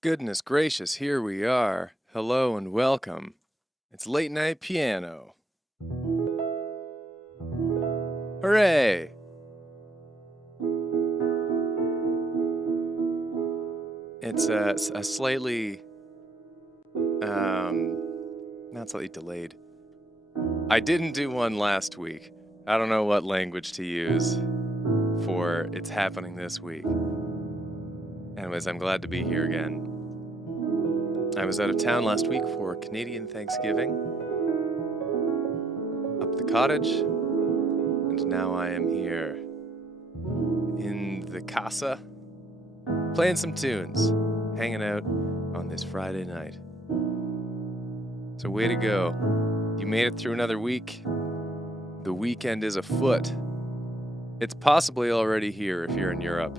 Goodness gracious, here we are. Hello and welcome. It's Late Night Piano. Hooray! It's a slightly, not slightly delayed. I didn't do one last week. I don't know what language to use for it's happening this week. Anyways, I'm glad to be here again. I was out of town last week for Canadian Thanksgiving, up the cottage, and now I am here in the casa, playing some tunes, hanging out on this Friday night. So way to go. You made it through another week. The weekend is afoot. It's possibly already here if you're in Europe.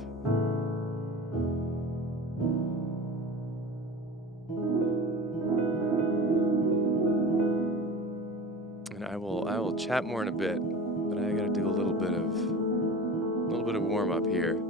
And I will chat more in a bit, but I gotta do a little bit of warm up here.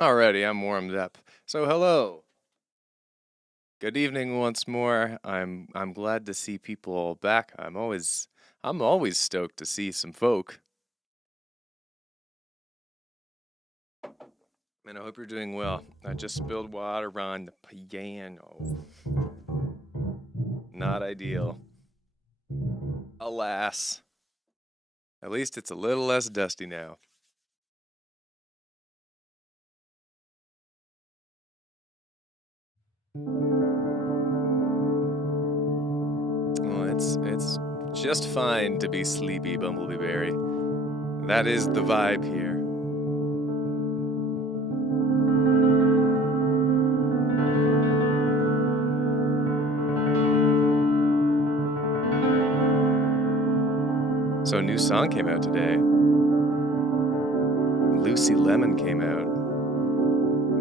Alrighty, I'm warmed up. So hello. Good evening once more. I'm glad to see people back. I'm always stoked to see some folk. And I hope you're doing well. I just spilled water on the piano. Not ideal. Alas. At least it's a little less dusty now. Well, it's just fine to be sleepy, Bumblebee Berry. That is the vibe here. So a new song came out today. Lucy Lemon came out.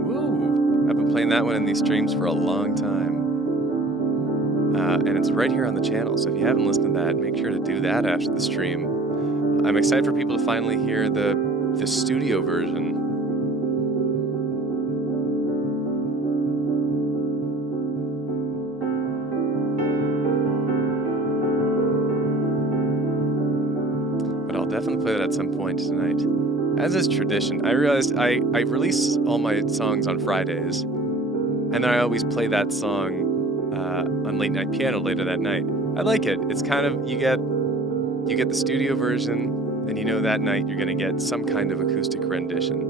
Woo! I've been playing that one in these streams for a long time. And it's right here on the channel, so if you haven't listened to that, make sure to do that after the stream. I'm excited for people to finally hear the studio version. But I'll definitely play that at some point tonight. As is tradition, I realized I release all my songs on Fridays, and then I always play that song on late night piano later that night. I like it. It's kind of, you get the studio version, and you know that night you're gonna get some kind of acoustic rendition.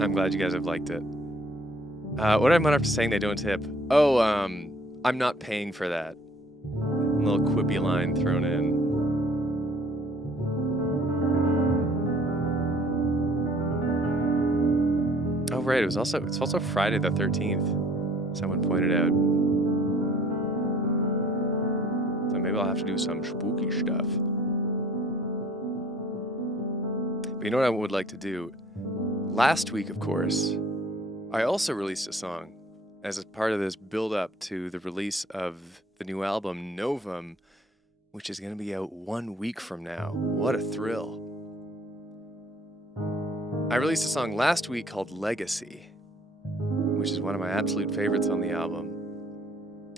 I'm glad you guys have liked it. What am I up to saying they don't tip? Oh, I'm not paying for that. A little quippy line thrown in. Oh right, it's also Friday the 13th. Someone pointed out. So maybe I'll have to do some spooky stuff. But you know what I would like to do? Last week, of course, I also released a song as a part of this build-up to the release of the new album, Novum, which is going to be out 1 week from now. What a thrill. I released a song last week called Legacy, which is one of my absolute favorites on the album.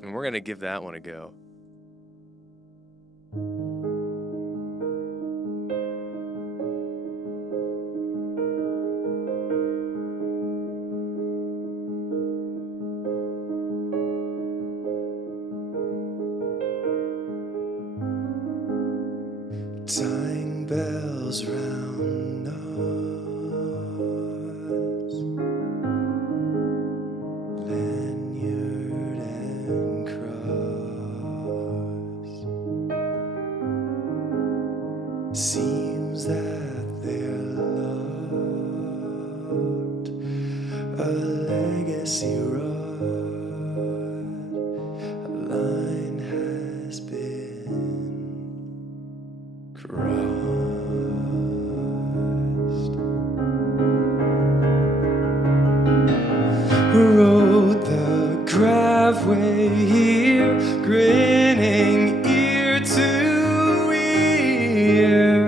And we're going to give that one a go. Time bells round us, lanyard and cross. Seems that they're loved, a legacy rod, a line has been crossed. Wrote the gravway here, grinning ear to ear.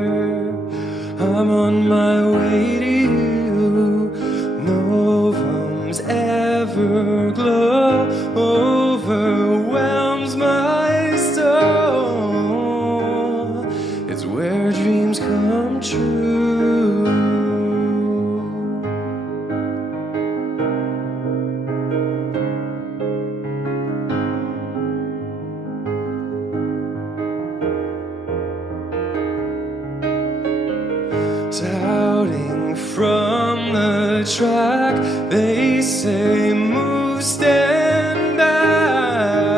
I'm on my way to you. Novum's everglow overwhelms my soul. It's where dreams come true. Shouting from the track, they say move, stand back.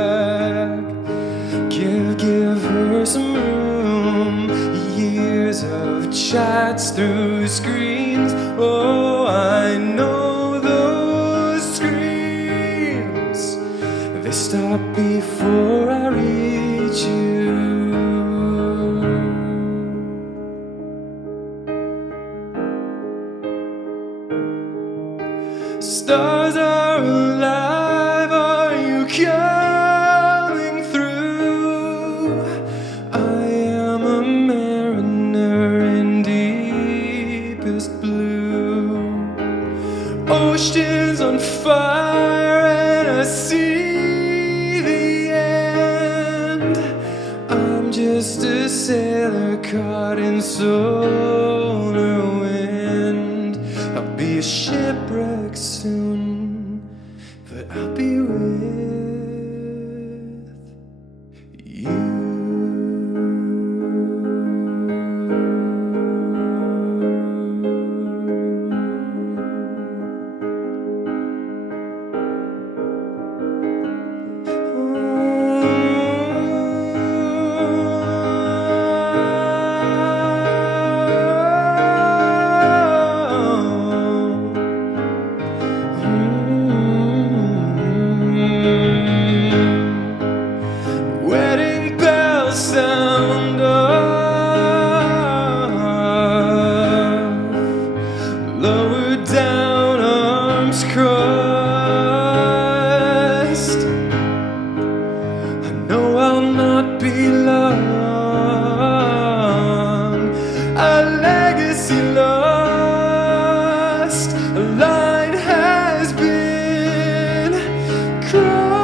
Give her some room. Years of chats through screens. Oh, I know those screams. They stop before I reach you. sailor caught in solar wind. I'll be a shipwreck soon, but I'll be with you. Wedding bells sound off, lower down, arms crossed. I know I'll not be long, a legacy lost, a line has been crossed.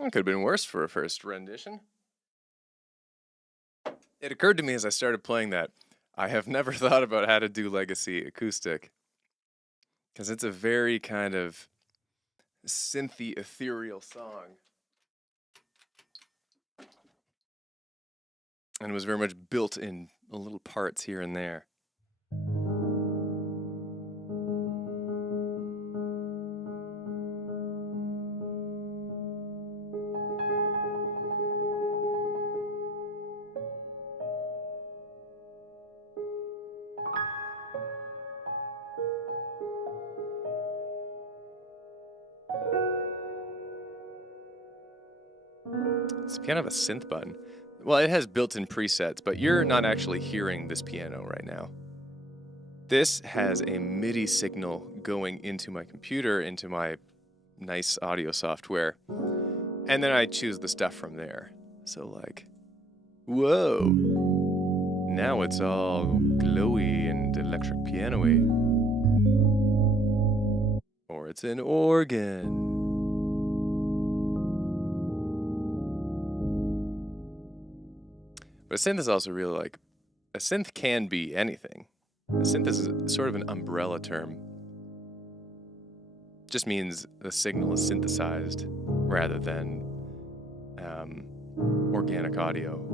It could have been worse for a first rendition. It occurred to me as I started playing that I have never thought about how to do Legacy acoustic, because it's a very kind of synthy, ethereal song. And it was very much built in little parts here and there. Does the piano have a synth button? Well, it has built-in presets, but you're not actually hearing this piano right now. This has a MIDI signal going into my computer, into my nice audio software, and then I choose the stuff from there. So like, whoa, now it's all glowy and electric piano-y. Or it's an organ. But a synth is also really like, a synth can be anything. A synth is sort of an umbrella term. Just means the signal is synthesized rather than organic audio.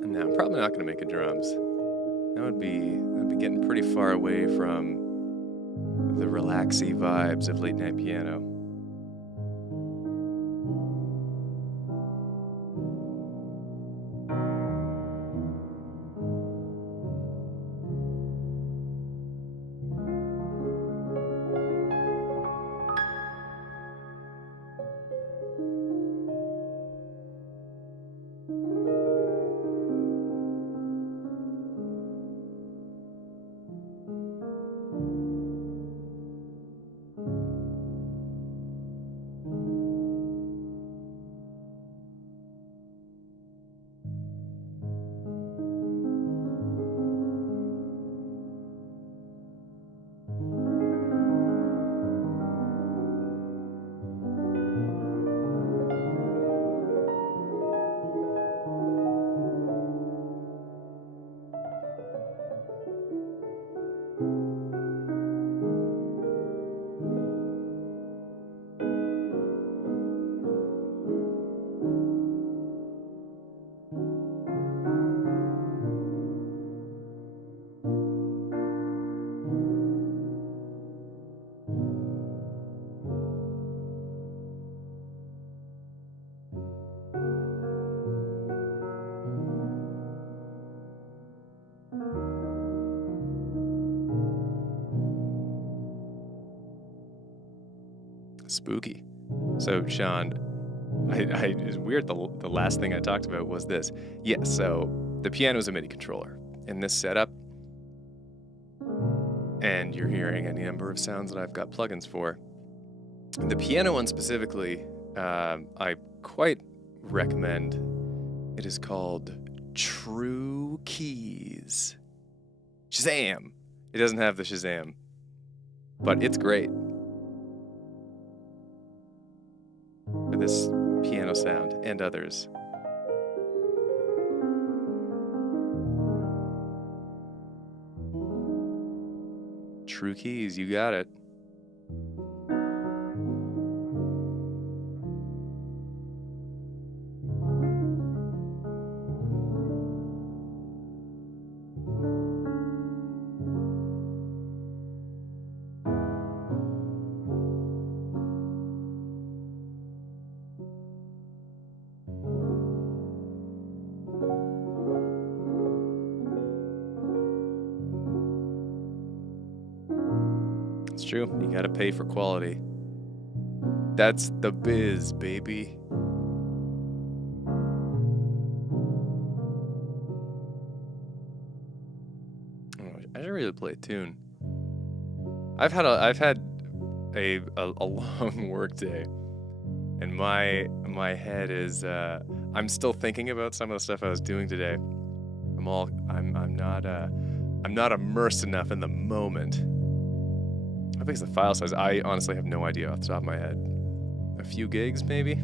Now, I'm probably not going to make a drums. That would be getting pretty far away from the relaxy vibes of late night piano. Spooky. So, Sean, it's weird. The last thing I talked about was this. Yes, so the piano is a MIDI controller in this setup, and you're hearing any number of sounds that I've got plugins for. The piano one specifically, I quite recommend. It is called True Keys. Shazam! It doesn't have the Shazam, but it's great for this piano sound and others. True Keys, you got it. It's true. You gotta pay for quality. That's the biz, baby. I should really play a tune. I've had a long work day, and my head is I'm still thinking about some of the stuff I was doing today. I'm not immersed enough in the moment. How big is the file size? I honestly have no idea off the top of my head. A few gigs, maybe?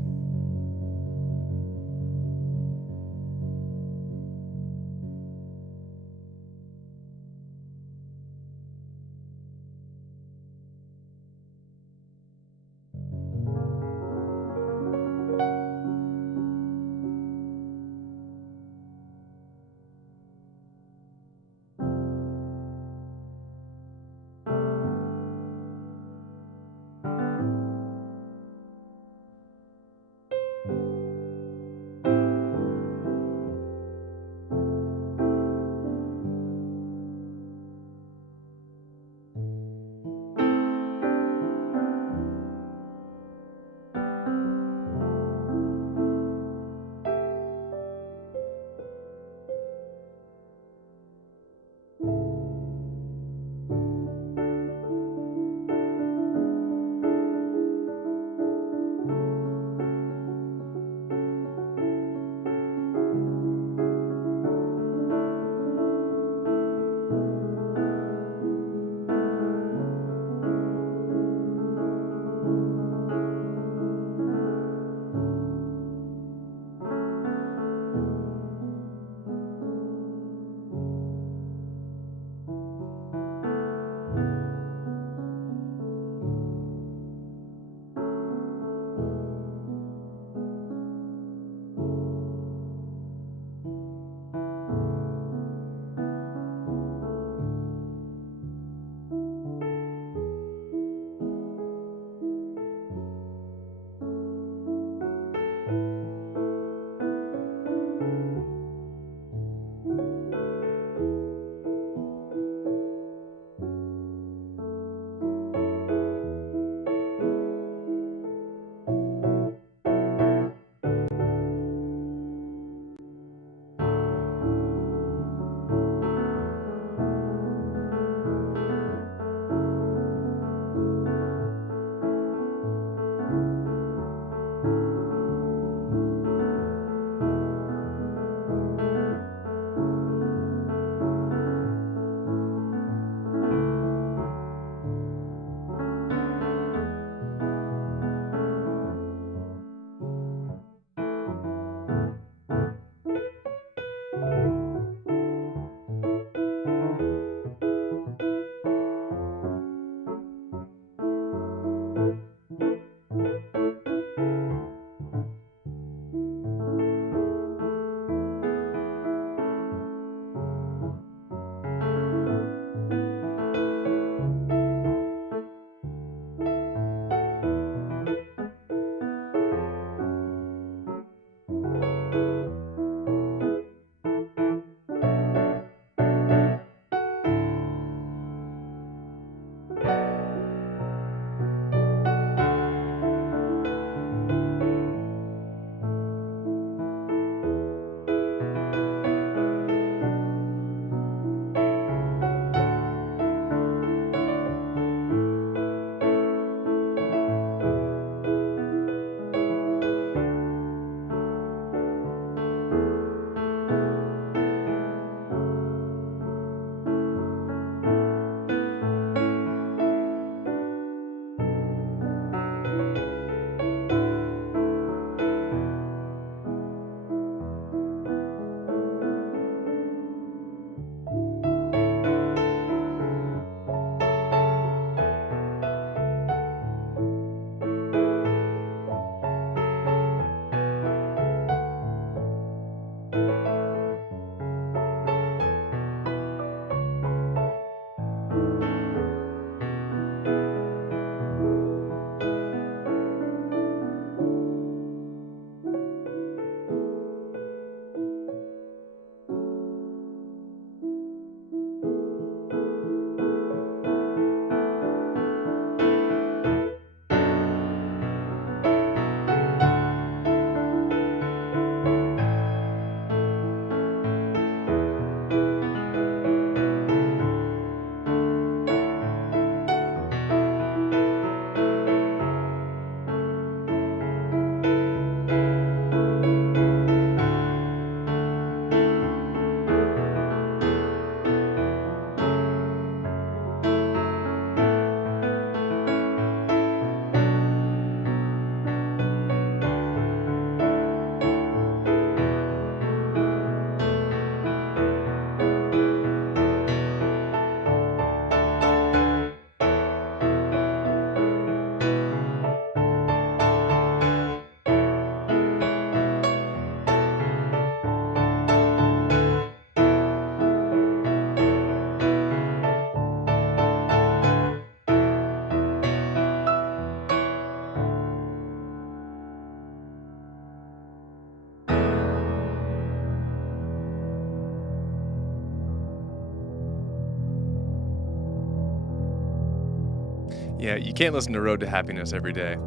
Yeah, you can't listen to Road to Happiness every day.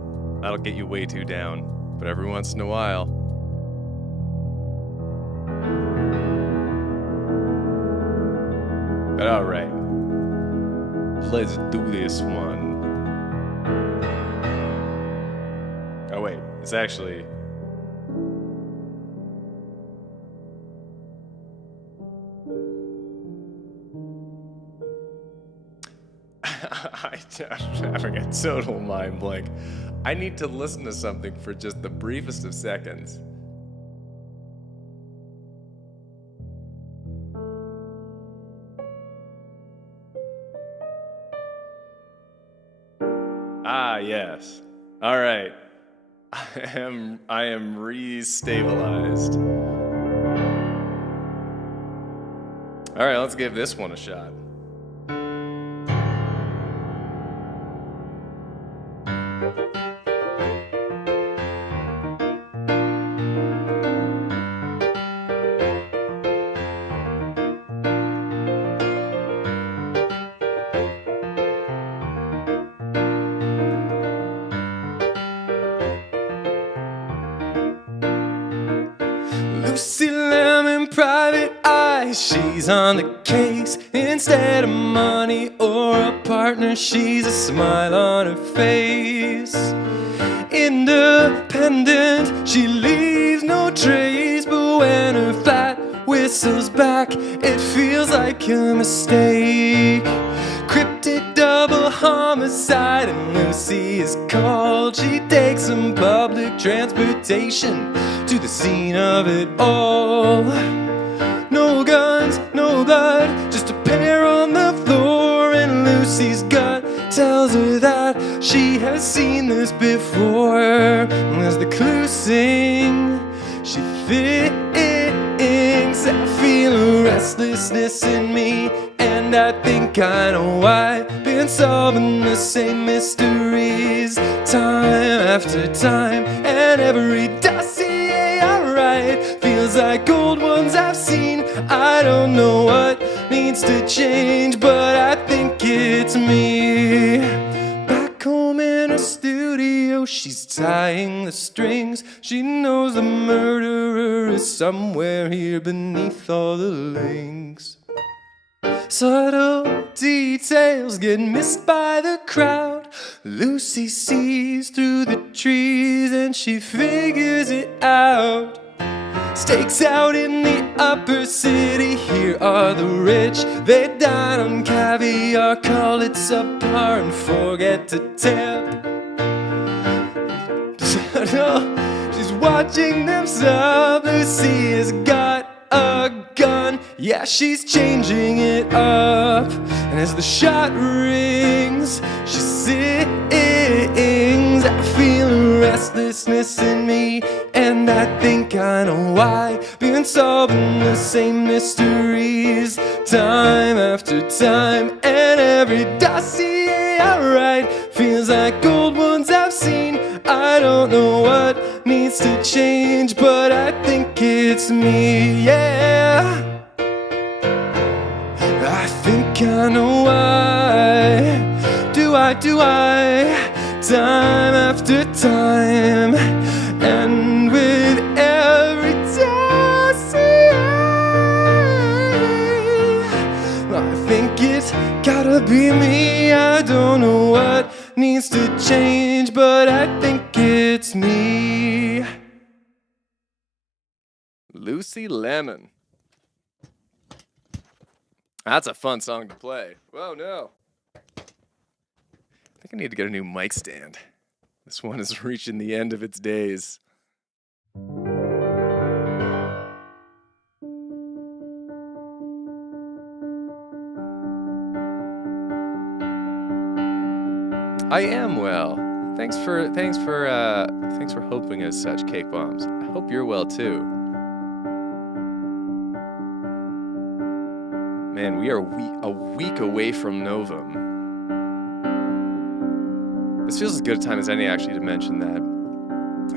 That'll get you way too down. But every once in a while. But alright. Let's do this one. Oh wait, it's actually... I'm having a total mind blank. I need to listen to something for just the briefest of seconds. Ah, yes. All right. I am re-stabilized. All right, let's give this one a shot. Lucy Lemon, private eye, she's on the case. Instead of money or a partner, she's a smile on her face. Independent, she leaves no trace, but when her flat whistles back, it feels like a mistake. Cryptic double homicide, and Lucy is called. She takes some public transportation to the scene of it all. No guns, no blood, just a pair on the floor, and Lucy's gut tells her that she has seen this before. And as the clues sing, she thinks, I feel a restlessness in me, and I think I know why. Been solving the same mysteries time after time, and every dossier I write feels like old ones I've seen. I don't know what needs to change, but I think it's me. Back home in her studio, she's tying the strings. She knows the murderer is somewhere here beneath all the links. Subtle details get missed by the crowd. Lucy sees through the trees and she figures it out. Stakes out in the upper city, here are the rich. They dine on caviar, call it subpar, and forget to tip. She's watching them sup. Lucy has got a gun, yeah, she's changing it up. And as the shot rings, she sings, I feel a restlessness in me, and I think I know why. Been solving the same mysteries time after time, and every dossier I write feels like old ones I've seen. I don't know what needs to change, but I think it's me, yeah. I think I know why. Do I? Time after time, and with every dossier, I think it's gotta be me. I don't know what needs to change, but I think it's me. Lucy Lemon. That's a fun song to play. Whoa, no. I think I need to get a new mic stand. This one is reaching the end of its days. I am well. Thanks for hoping as such, Cake Bombs. I hope you're well too. Man, we are a week away from Novum. This feels as good a time as any, actually, to mention that.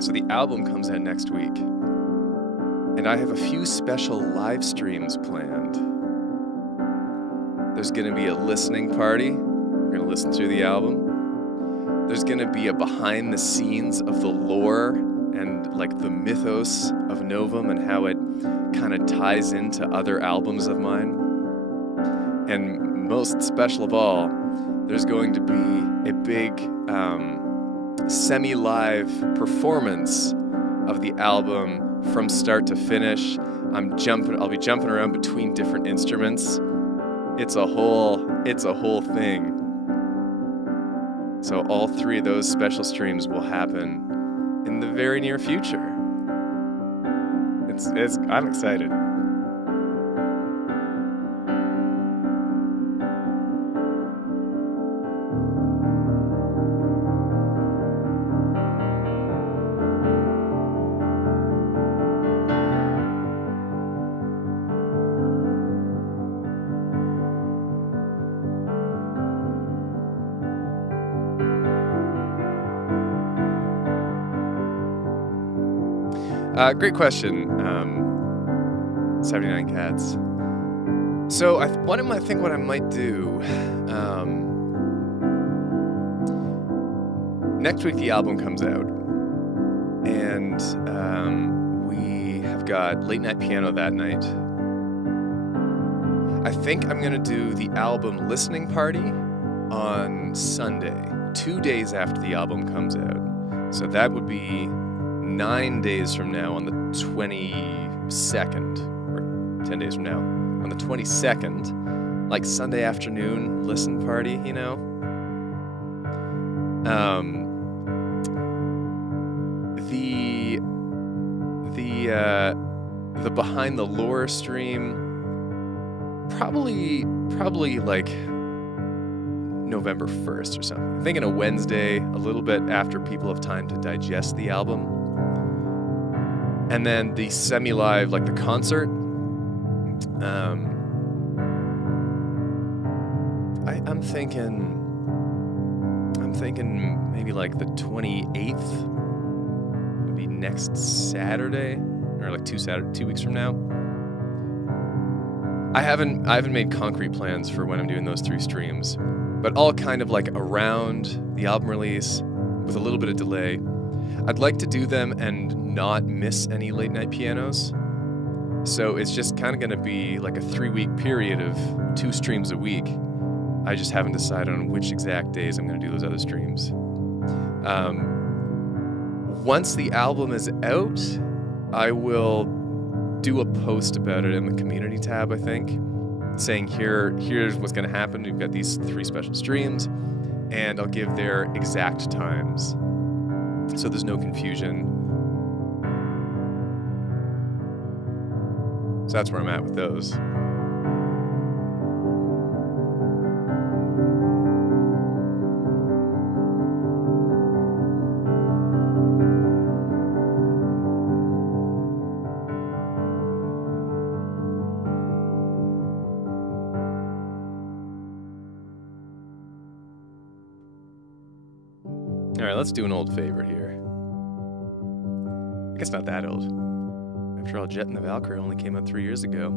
So the album comes out next week, and I have a few special live streams planned. There's going to be a listening party. We're going to listen through the album. There's going to be a behind the scenes of the lore and like the mythos of Novum and how it kind of ties into other albums of mine. And most special of all, there's going to be a big semi-live performance of the album from start to finish. I'll be jumping around between different instruments. It's a whole thing. So all 3 of those special streams will happen in the very near future. I'm excited. Great question, 79 Cats. So I think what I might do, next week the album comes out, and we have got late night piano that night. I think I'm gonna do the album listening party on Sunday, 2 days after the album comes out. So that would be 9 days from now on the 22nd, or 10 days from now, on the 22nd, like Sunday afternoon listen party, you know? The behind the lore stream, probably like November 1st or something. I'm thinking a Wednesday, a little bit after people have time to digest the album. And then the semi-live, like the concert, I'm thinking maybe like the 28th would be next Saturday, or like 2 weeks from now. I haven't made concrete plans for when I'm doing those 3 streams, but all kind of like around the album release with a little bit of delay. I'd like to do them and not miss any late night pianos. So it's just kind of going to be like a 3-week period of 2 streams a week. I just haven't decided on which exact days I'm going to do those other streams. Once the album is out, I will do a post about it in the community tab, I think, saying here's what's going to happen. We've got these 3 special streams, and I'll give their exact times, so there's no confusion. So that's where I'm at with those. All right, let's do an old favorite here. I guess not that old. After all, Jet and the Valkyrie only came out 3 years ago.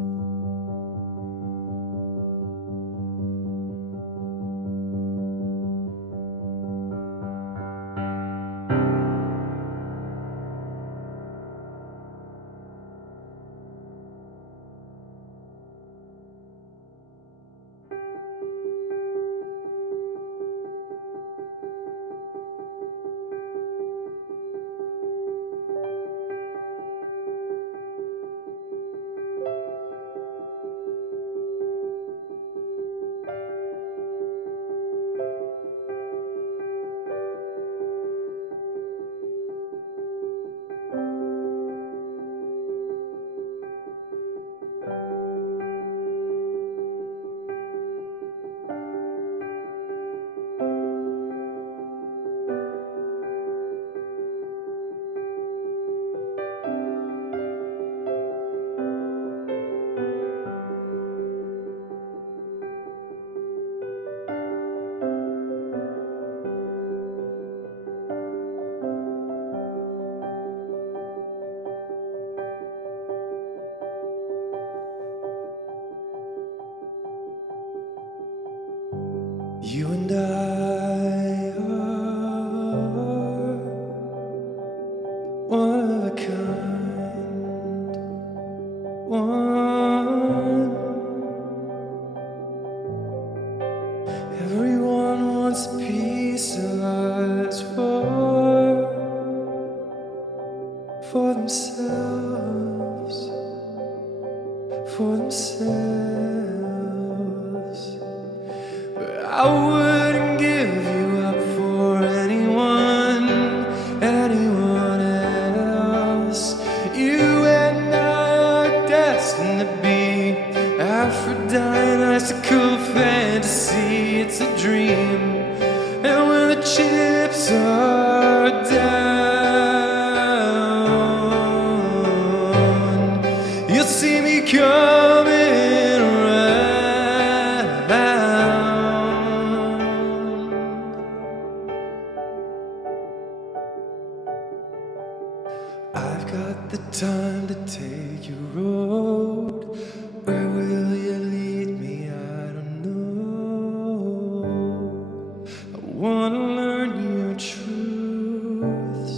You and I are one. Everyone wants a piece of us for themselves, for themselves. But I wouldn't give you up for anyone else. You and I are destined to be Aphrodite, icicle fantasy. It's a dream, and when the chips are down, you'll see me coming around. I've got the time to take your road. Where will you lead me? I don't know. I wanna learn your truths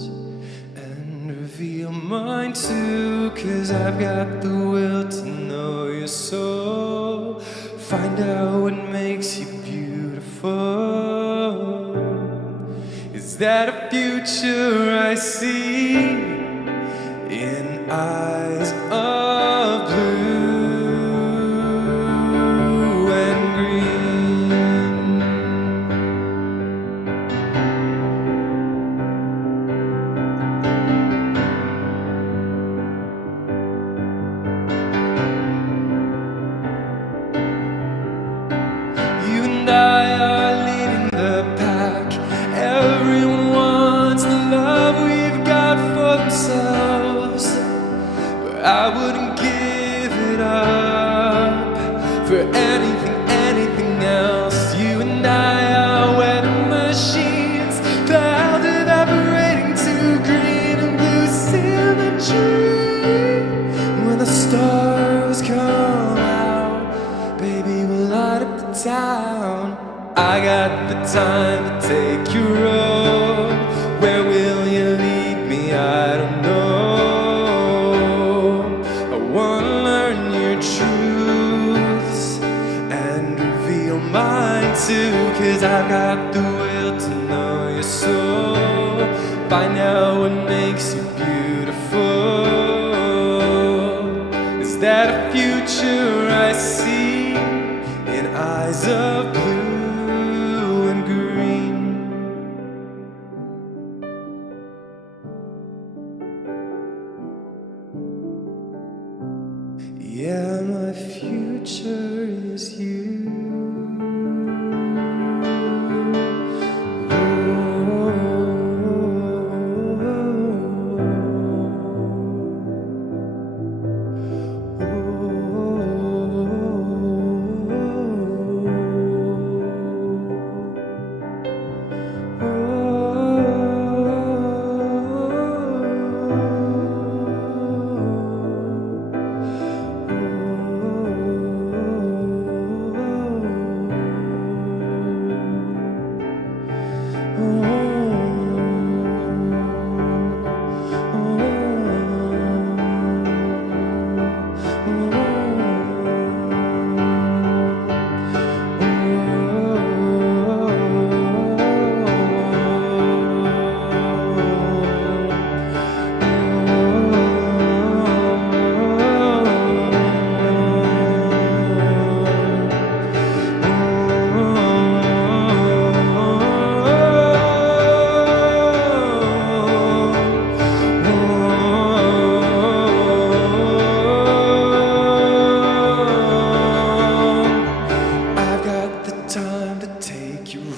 and reveal mine too, 'cause I've got the will to know your soul. Find out what makes you beautiful. Is that a future I see in eyes of blue and green? You and I are leading the pack. Everyone wants the love we've got for themselves, but I wouldn't give it up for anything else. You and I are weather machines, clouds evaporating to green and blue symmetry. When the stars come out, baby, we'll light up the town. I got the time to take you road. Where will you lead me? I don't know. I wanna learn your truths and reveal mine too, 'cause I've got the will to know your soul. Find out what makes you beautiful. Is that a future I see in eyes of blue and green? Yeah, my future is you.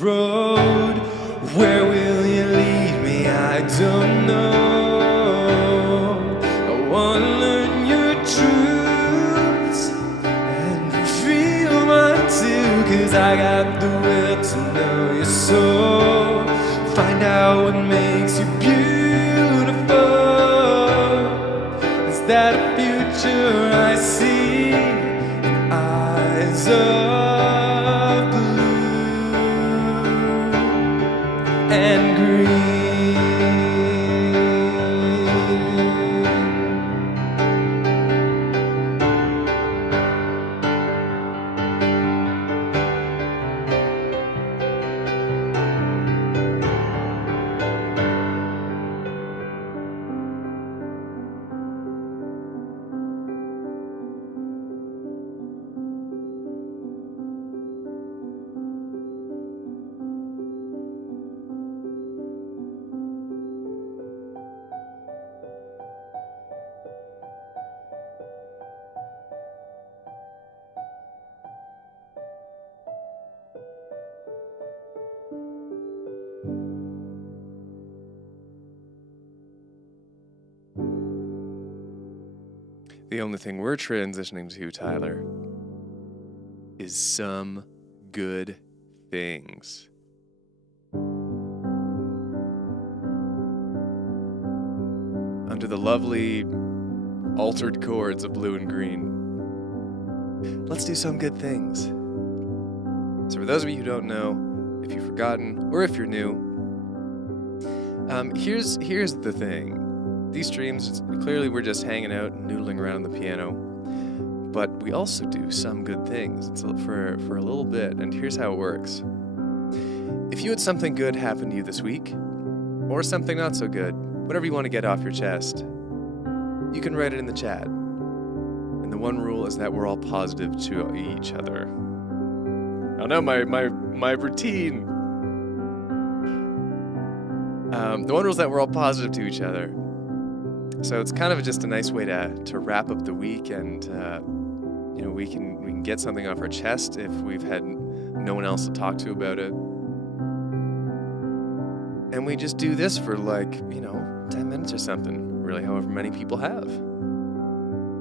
Road, where will you lead me? I don't know. I wanna learn your truths and reveal mine too, 'cause I got the will to know your soul. Find out what makes you beautiful. Is that a future I see in eyes of and green? The only thing we're transitioning to, Tyler, is some good things. Under the lovely altered chords of blue and green, let's do some good things. So for those of you who don't know, if you've forgotten, or if you're new, here's the thing. These streams, clearly we're just hanging out and noodling around on the piano, but we also do some good things for a little bit, and here's how it works. If you had something good happen to you this week, or something not so good, whatever you want to get off your chest, you can write it in the chat. And the one rule is that we're all positive to each other. Oh no, my routine. The one rule is that we're all positive to each other. So it's kind of just a nice way to wrap up the week, and we can get something off our chest if we've had no one else to talk to about it. And we just do this for 10 minutes or something, really, however many people have.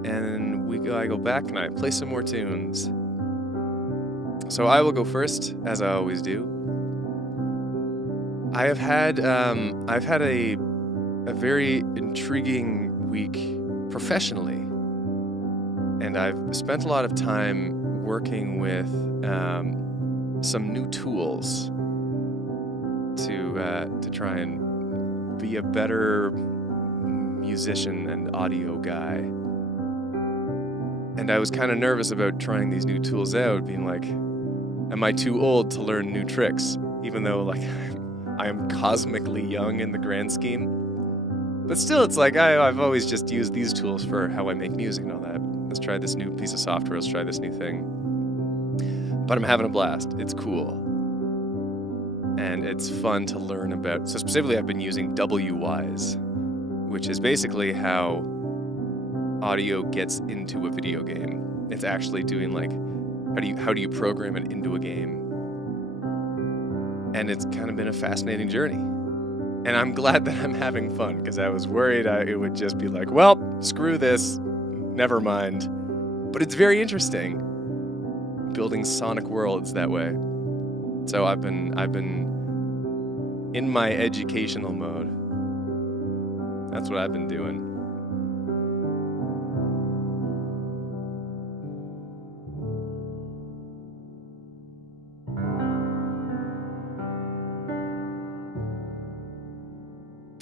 And I go back and I play some more tunes. So I will go first, as I always do. I've had a very intriguing week professionally, and I've spent a lot of time working with some new tools to try and be a better musician and audio guy. And I was kind of nervous about trying these new tools out, being like, am I too old to learn new tricks? Even though I am cosmically young in the grand scheme. But still, it's like I've always just used these tools for how I make music and all that. Let's try this new piece of software, let's try this new thing. But I'm having a blast. It's cool. And it's fun to learn about. So specifically, I've been using WWise, which is basically how audio gets into a video game. It's actually doing how do you program it into a game? And it's kind of been a fascinating journey. And I'm glad that I'm having fun, because I was worried it would just be like, well, screw this, never mind. But it's very interesting building sonic worlds that way. So I've been in my educational mode. That's what I've been doing.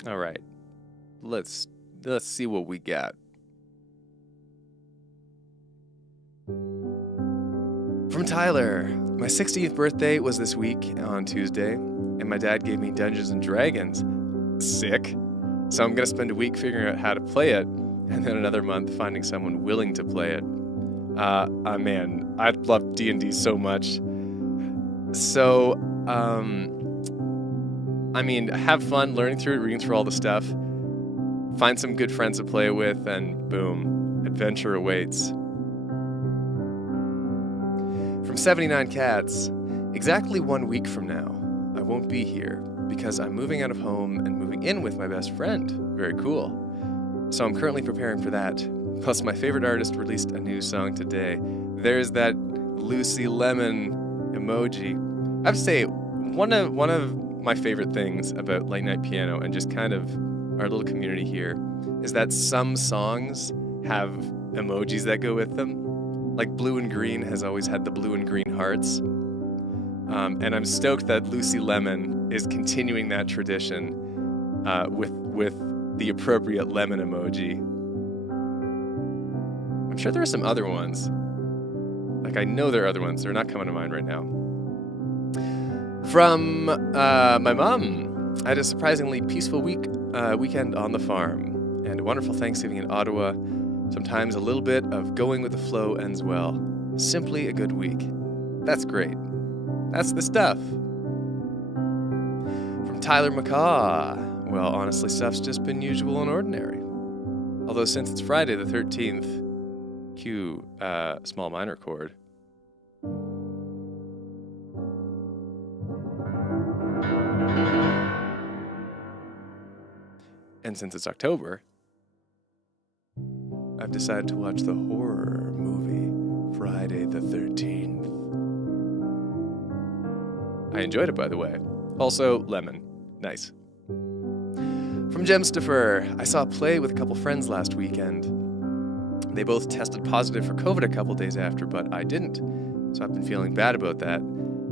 All right, let's see what we got. From Tyler, my 60th birthday was this week on Tuesday, and my dad gave me Dungeons & Dragons. Sick. So I'm gonna spend a week figuring out how to play it, and then another month finding someone willing to play it. Man, I love D&D so much. So, have fun learning through it, reading through all the stuff, find some good friends to play with, and boom, adventure awaits. From 79 Cats, exactly 1 week from now, I won't be here because I'm moving out of home and moving in with my best friend. Very cool. So I'm currently preparing for that. Plus, my favorite artist released a new song today. There's that Lucy Lemon emoji. I have to say, one of my favorite things about Late Night Piano and just kind of our little community here is that some songs have emojis that go with them. Like Blue and Green has always had the blue and green hearts. And I'm stoked that Lucy Lemon is continuing that tradition with the appropriate lemon emoji. I'm sure there are some other ones. I know there are other ones. They're not coming to mind right now. From my mom, I had a surprisingly peaceful weekend on the farm, and a wonderful Thanksgiving in Ottawa. Sometimes a little bit of going with the flow ends well. Simply a good week. That's great. That's the stuff. From Tyler McCaw. Well, honestly, stuff's just been usual and ordinary. Although since it's Friday the 13th, cue small minor chord. And since it's October, I've decided to watch the horror movie Friday the 13th. I enjoyed it, by the way. Also, lemon. Nice. From Gemstifer, I saw a play with a couple friends last weekend. They both tested positive for COVID a couple days after, but I didn't. So I've been feeling bad about that.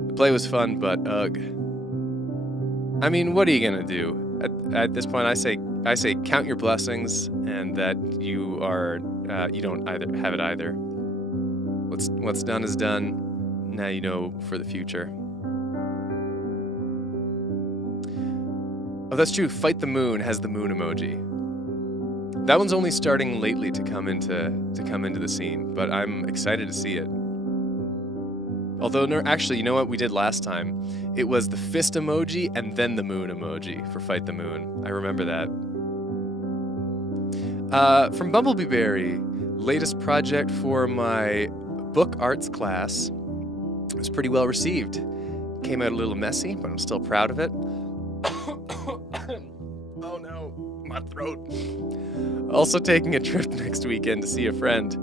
The play was fun, but ugh. I mean, what are you gonna do? At this point, I say count your blessings, and that you don't either have it either. What's done is done. Now you know for the future. Oh, that's true. Fight the Moon has the moon emoji. That one's only starting lately to come into the scene, but I'm excited to see it. Although, no, actually, you know what we did last time? It was the fist emoji and then the moon emoji for Fight the Moon. I remember that. From Bumblebeeberry, latest project for my book arts class. It was pretty well received. Came out a little messy, but I'm still proud of it. Oh no, my throat. Also taking a trip next weekend to see a friend,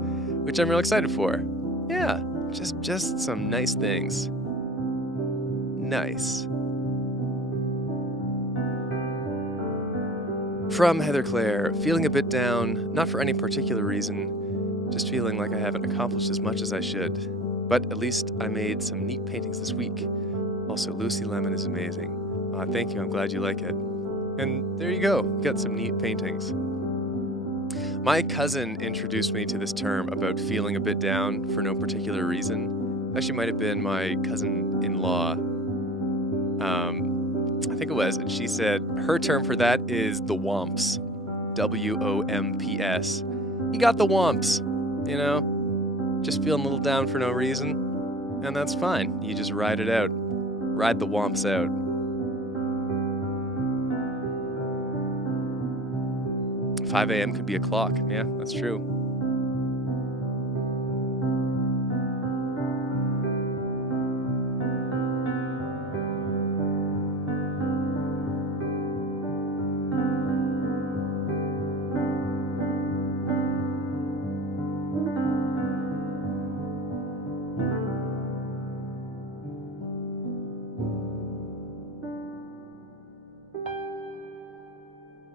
which I'm real excited for. Yeah, just some nice things. Nice. From Heather Clare, feeling a bit down, not for any particular reason, just feeling like I haven't accomplished as much as I should. But at least I made some neat paintings this week. Also, Lucy Lemon is amazing. Thank you, I'm glad you like it. And there you go, got some neat paintings. My cousin introduced me to this term about feeling a bit down for no particular reason. Actually might have been my cousin-in-law. I think it was, and she said her term for that is the womps. W-O-M-P-S. You got the womps, you know? Just feeling a little down for no reason. And that's fine, you just ride it out. Ride the womps out. "5 a.m. could be a clock." Yeah, that's true.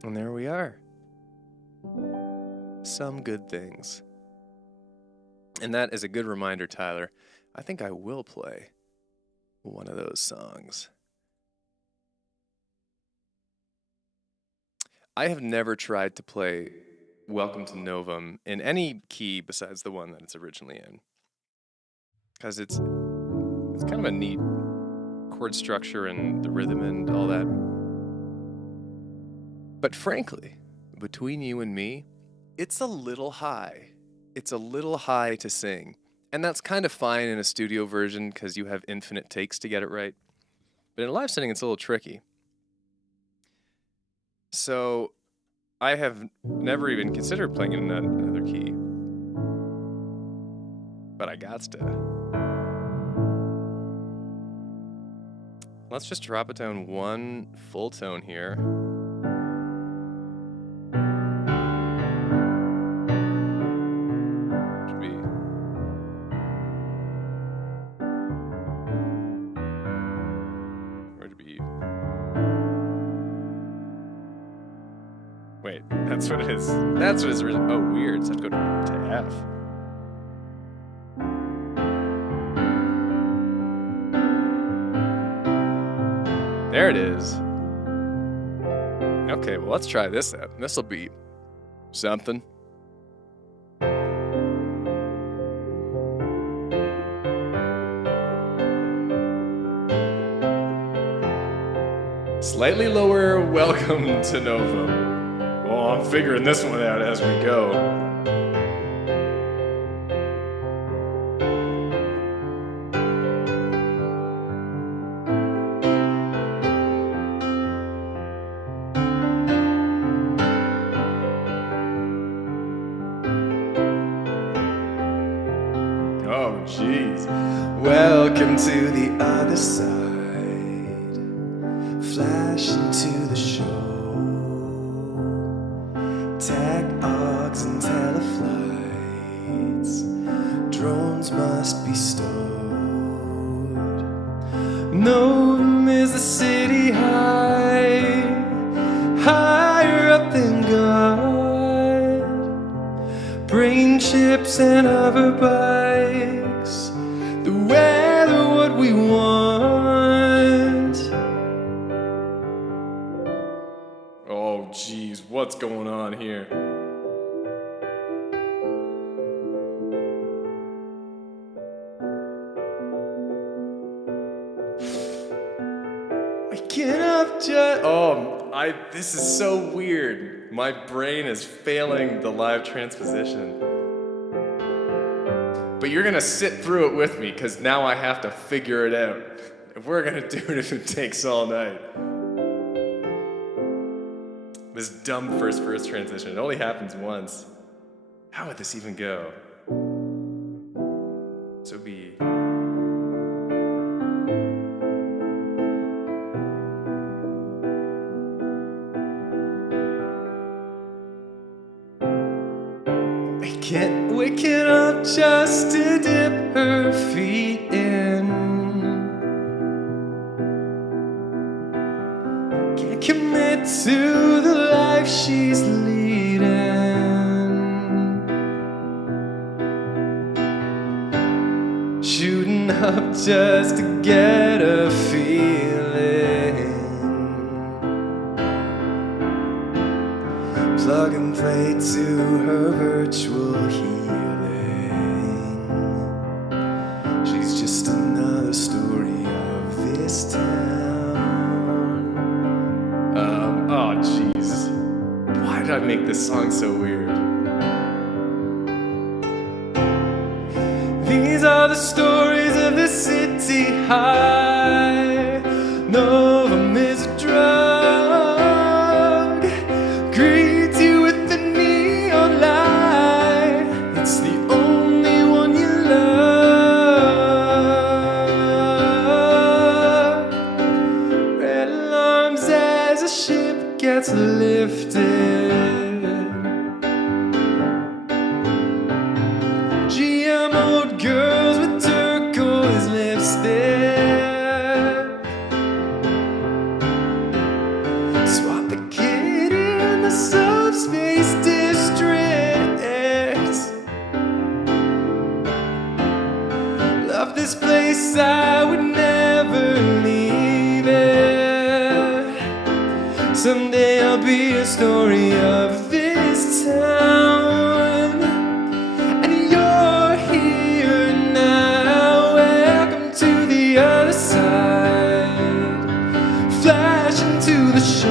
And there we are. Some good things. And that is a good reminder, Tyler. I think I will play one of those songs. I have never tried to play Welcome to Novum in any key besides the one that it's originally in. Because it's kind of a neat chord structure and the rhythm and all that. But frankly, between you and me, it's a little high. It's a little high to sing. And that's kind of fine in a studio version because you have infinite takes to get it right. But in a live setting, it's a little tricky. So I have never even considered playing in another key. But I gots to. Let's just drop it down one full tone here. Wait, that's what it is. That's what it's really. Oh, weird. So I have to go to F. There it is. Okay, well, let's try this out. This'll be something. Slightly lower Welcome to Novum. Well, I'm figuring this one out as we go. Oh, jeez. Welcome to the other side. Flash into the show. Tech, Ogs, and Telefly. drones must be stored. Nome is the city high, higher up than God. Brain chips and hover bikes, the weather what we want. Oh geez, what's going on here? This is so weird. My brain is failing the live transposition. But you're gonna sit through it with me, because now I have to figure it out. If we're gonna do it if it takes all night. This dumb first verse transition, it only happens once. How would this even go? So be... Waking up just to dip her feet in. Can't commit to the life she's leading. Shooting up just to get a feeling. Plug and play to her virtual healing. She's just another story of this town. Oh jeez. Why did I make this song so weird? These are the stories of the city high. Novum is a drug. Greets you with the neon light. It's the only one you love. Red alarms as a ship gets lifted. GMO'd girls with turquoise lipstick. Swap the kid in the subspace district. Love this place, I would never leave it. Someday I'll be a story of this town. And you're here now. Welcome to the other side. Flash into the show.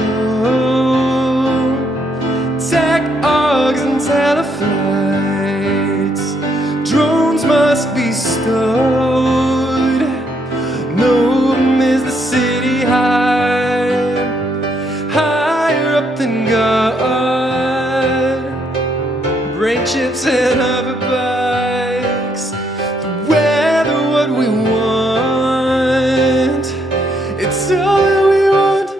Tech augs and teleflights. Drones must be stowed. Nome is the city high, higher up than God. Brain chips and hover bikes, the weather what we want. It's all that we want.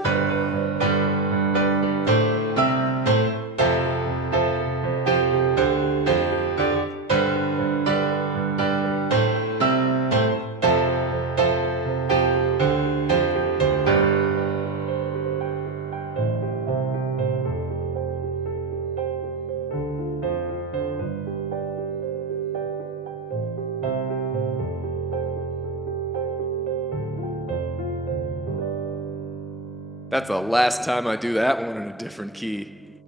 That's the last time I do that one in a different key.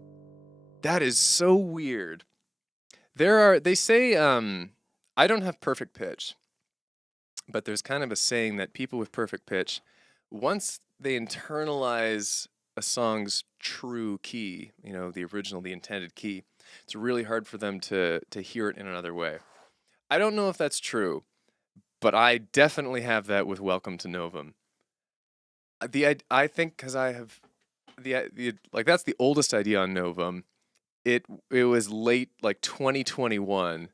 That is so weird. They say, I don't have perfect pitch, but there's kind of a saying that people with perfect pitch, once they internalize a song's true key, the original, the intended key, it's really hard for them to hear it in another way. I don't know if that's true, but I definitely have that with Welcome to Novum. I think because I have that's the oldest idea on Novum. It was late 2021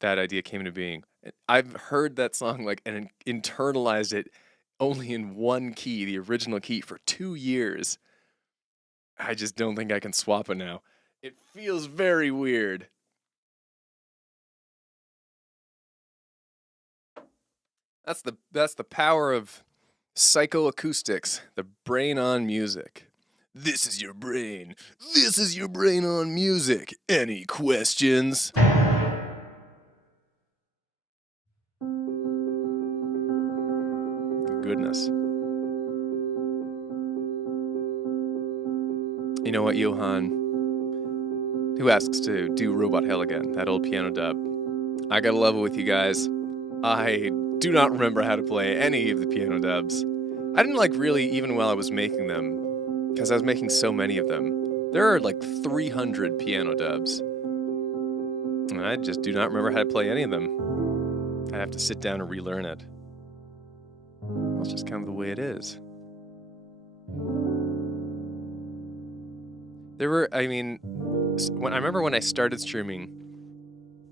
that idea came into being. I've heard that song and internalized it only in one key, the original key, for 2 years. I just don't think I can swap it now. It feels very weird. That's the power of psychoacoustics, the brain on music. This is your brain. This is your brain on music. Any questions? Goodness. You know what, Johan? Who asks to do Robot Hell again? That old piano dub. I gotta level with you guys. I do not remember how to play any of the piano dubs. I didn't really even while I was making them, because I was making so many of them. There are 300 piano dubs. And I just do not remember how to play any of them. I have to sit down and relearn it. That's just kind of the way it is. There were, I remember when I started streaming,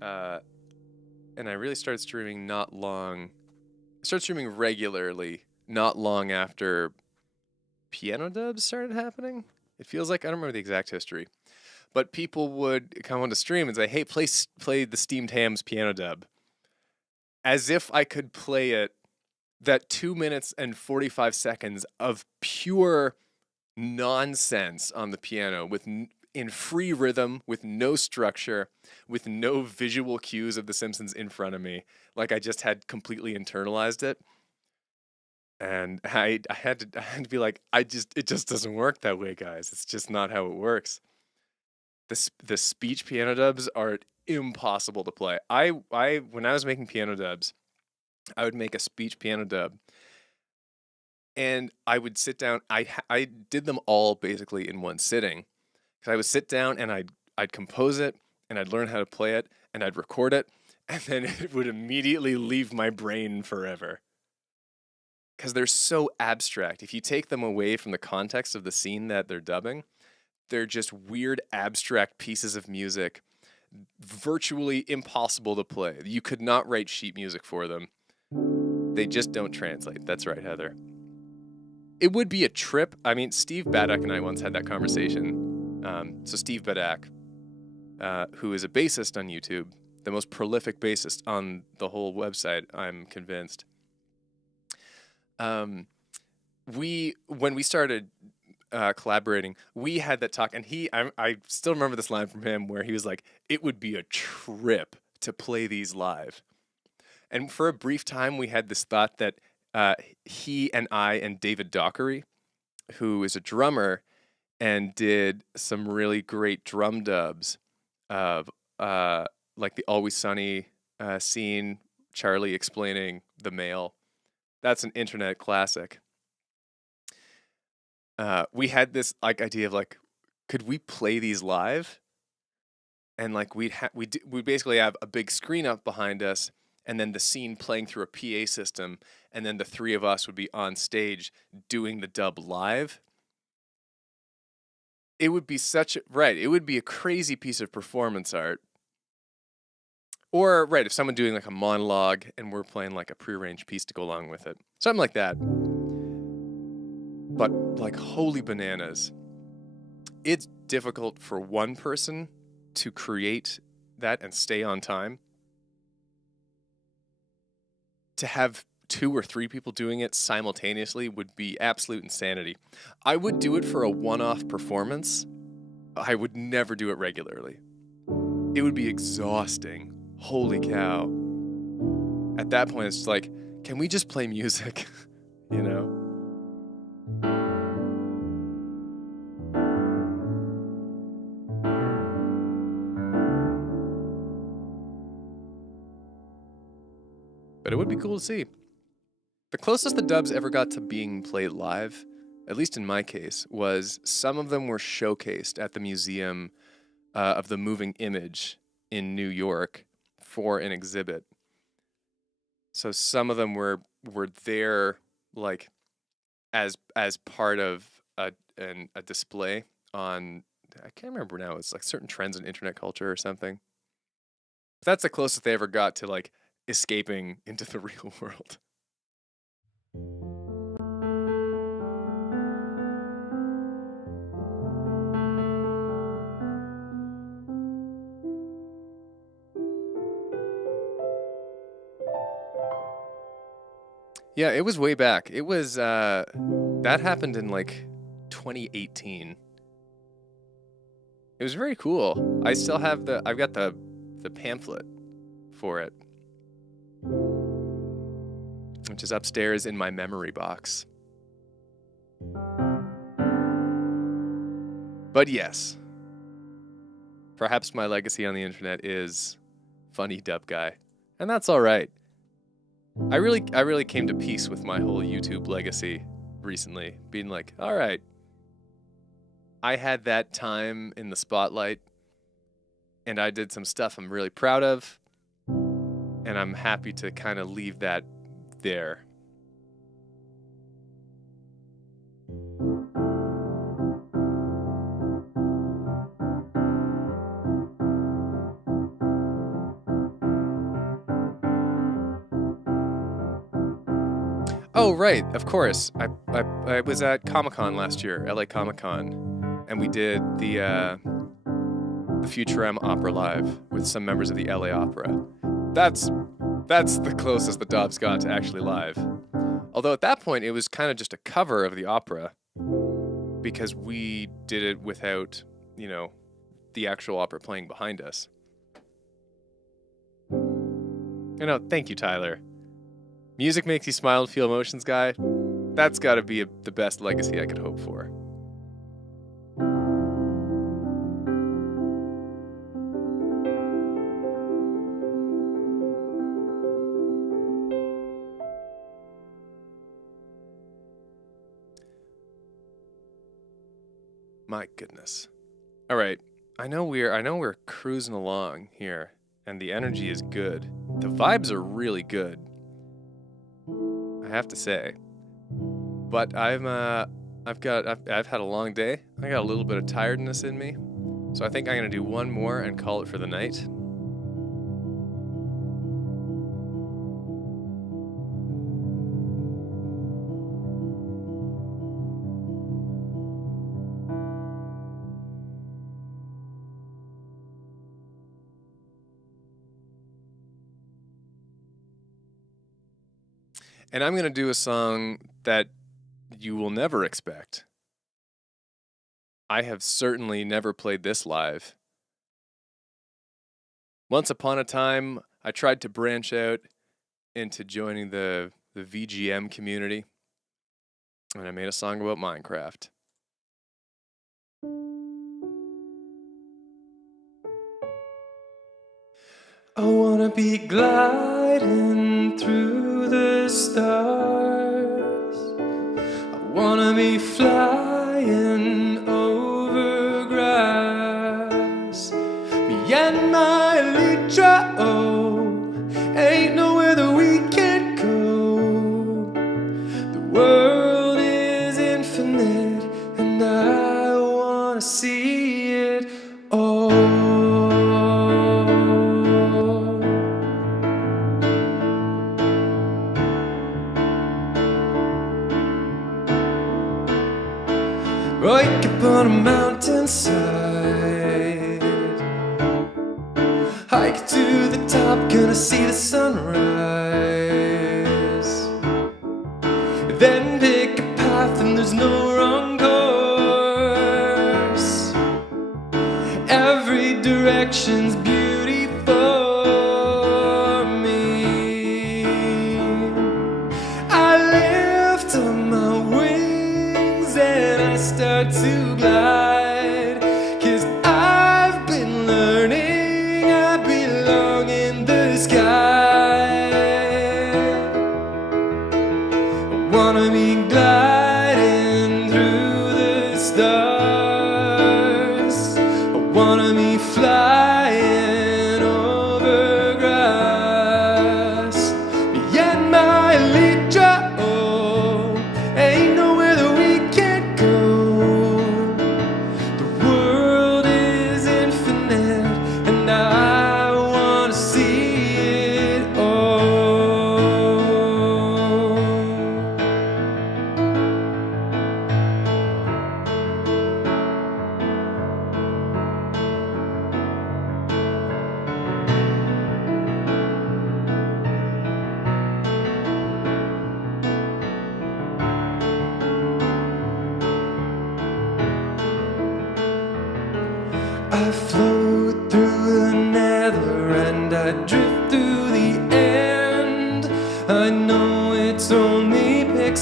and I really started streaming I started streaming regularly not long after piano dubs started happening. It feels like, I don't remember the exact history, but people would come on to stream and say, hey, play the Steamed Hams piano dub. As if I could play it, that 2 minutes and 45 seconds of pure nonsense on the piano in free rhythm, with no structure, with no visual cues of The Simpsons in front of me, like I just had completely internalized it. And I had to be like, it just doesn't work that way, guys. It's just not how it works. The speech piano dubs are impossible to play. When I was making piano dubs, I would make a speech piano dub, and I would sit down. I did them all basically in one sitting. Because I would sit down and I'd compose it, and I'd learn how to play it, and I'd record it, and then it would immediately leave my brain forever. Because they're so abstract. If you take them away from the context of the scene that they're dubbing, they're just weird abstract pieces of music, virtually impossible to play. You could not write sheet music for them. They just don't translate. That's right, Heather. It would be a trip. Steve Badak and I once had that conversation. So Steve Badak, who is a bassist on YouTube, the most prolific bassist on the whole website, I'm convinced. When we started collaborating, we had that talk, and I still remember this line from him where he was like, it would be a trip to play these live. And for a brief time, we had this thought that he and I and David Dockery, who is a drummer and did some really great drum dubs of the Always Sunny scene, Charlie explaining the mail. That's an internet classic. We had this idea of could we play these live? And we'd basically have a big screen up behind us, and then the scene playing through a PA system, and then the three of us would be on stage doing the dub live. It would be it would be a crazy piece of performance art. Or, if someone doing a monologue and we're playing a prearranged piece to go along with it. Something like that. But holy bananas. It's difficult for one person to create that and stay on time. To have 2 or 3 people doing it simultaneously would be absolute insanity. I would do it for a one-off performance. I would never do it regularly. It would be exhausting. Holy cow. At that point, it's can we just play music? You know? But it would be cool to see. The closest the dubs ever got to being played live, at least in my case, was some of them were showcased at the Museum of the Moving Image in New York for an exhibit. So some of them were there as part of a display on, I can't remember now, it's certain trends in internet culture or something. But that's the closest they ever got to escaping into the real world. Yeah, it was way back. It was that happened in like 2018. It was very cool. I still have I've got the pamphlet for it, which is upstairs in my memory box. But yes, perhaps my legacy on the internet is funny dub guy, and that's all right. I really came to peace with my whole YouTube legacy recently, being like, all right, I had that time in the spotlight, and I did some stuff I'm really proud of, and I'm happy to kind of leave that there. Oh, right, of course. I was at Comic-Con last year, LA Comic-Con, and we did the Futurama Opera Live with some members of the LA Opera. That's the closest the Dobbs got to actually live. Although at that point, it was kind of just a cover of the opera, because we did it without, the actual opera playing behind us. Thank you, Tyler. Music makes you smile and feel emotions, guy. That's got to be the best legacy I could hope for. My goodness. All right. I know we're cruising along here, and the energy is good. The vibes are really good, I have to say. But I've had a long day. I got a little bit of tiredness in me. So I think I'm going to do one more and call it for the night. And I'm going to do a song that you will never expect. I have certainly never played this live. Once upon a time, I tried to branch out into joining the VGM community, and I made a song about Minecraft. I wanna be gliding through the stars. I wanna be flying over grass. Me and my Elytra, oh, ain't nowhere that we can't go. The world is infinite, and I wanna see it all. Wake up on a mountainside, hike to the top, gonna see the sunrise. Then pick a path and there's no wrong course. Every direction's beauty for me. I lift up my wings and I start to glide, 'cause I've been learning I belong in the sky. I wanna be gliding through the stars. I wanna be flying over grass. Me and my Elytra, oh, ain't nowhere that we can't go.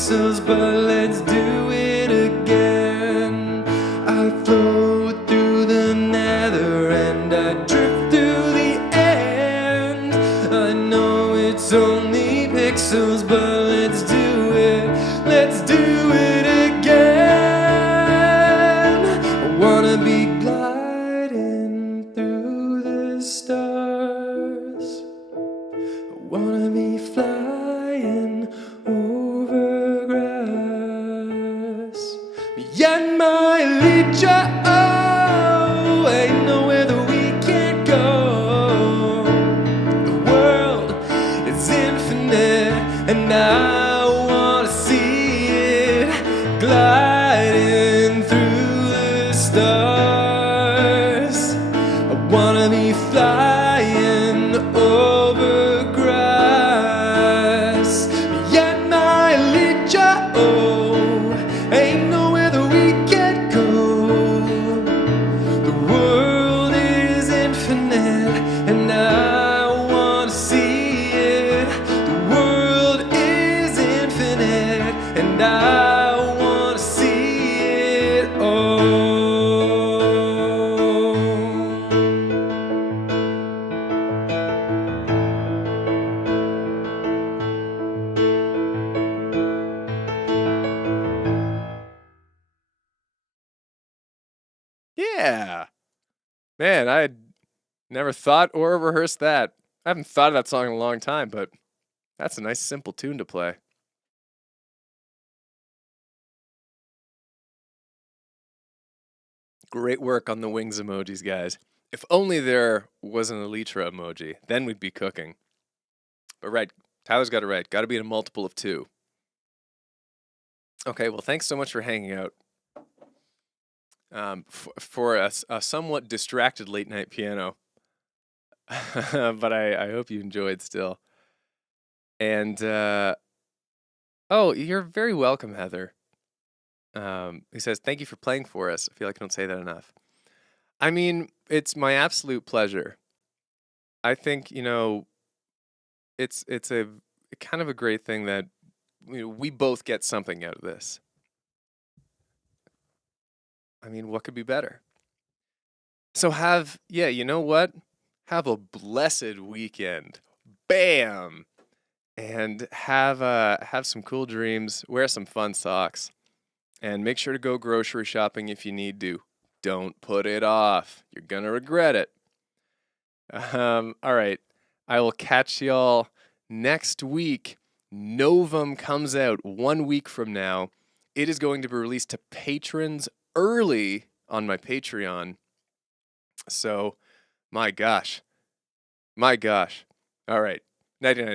pixels, but let's do it again. I float through the nether and I drift through the end. I know it's only pixels, but let's do it. Let's do it again. I wanna be gliding through the stars. I wanna be flying over grass. Yet my leisure, oh, ain't nowhere that we can't go. The world is infinite, and I wanna see it gliding through the stars. I wanna be flying over grass. Yet my leisure, oh, ain't nowhere that we can't go. The world is infinite, and I wanna see it. The world is infinite, and I wanna see it all. Yeah. Man, I had never thought or rehearsed that. I haven't thought of that song in a long time, but that's a nice simple tune to play. Great work on the wings emojis, guys. If only there was an Elytra emoji, then we'd be cooking. But right, Tyler's got it right. Got to be in a multiple of 2. Okay, well, thanks so much for hanging out. For a somewhat distracted late night piano. But I hope you enjoyed still. And, oh, you're very welcome, Heather. He says, thank you for playing for us. I feel like I don't say that enough. I mean, it's my absolute pleasure. I think, it's a kind of a great thing that we both get something out of this. I mean, what could be better? So you know what? Have a blessed weekend. Bam! And have some cool dreams. Wear some fun socks. And make sure to go grocery shopping if you need to. Don't put it off. You're gonna regret it. All right. I will catch y'all next week. Novum comes out 1 week from now. It is going to be released to patrons early on my Patreon. So, my gosh. All right. Nighty night.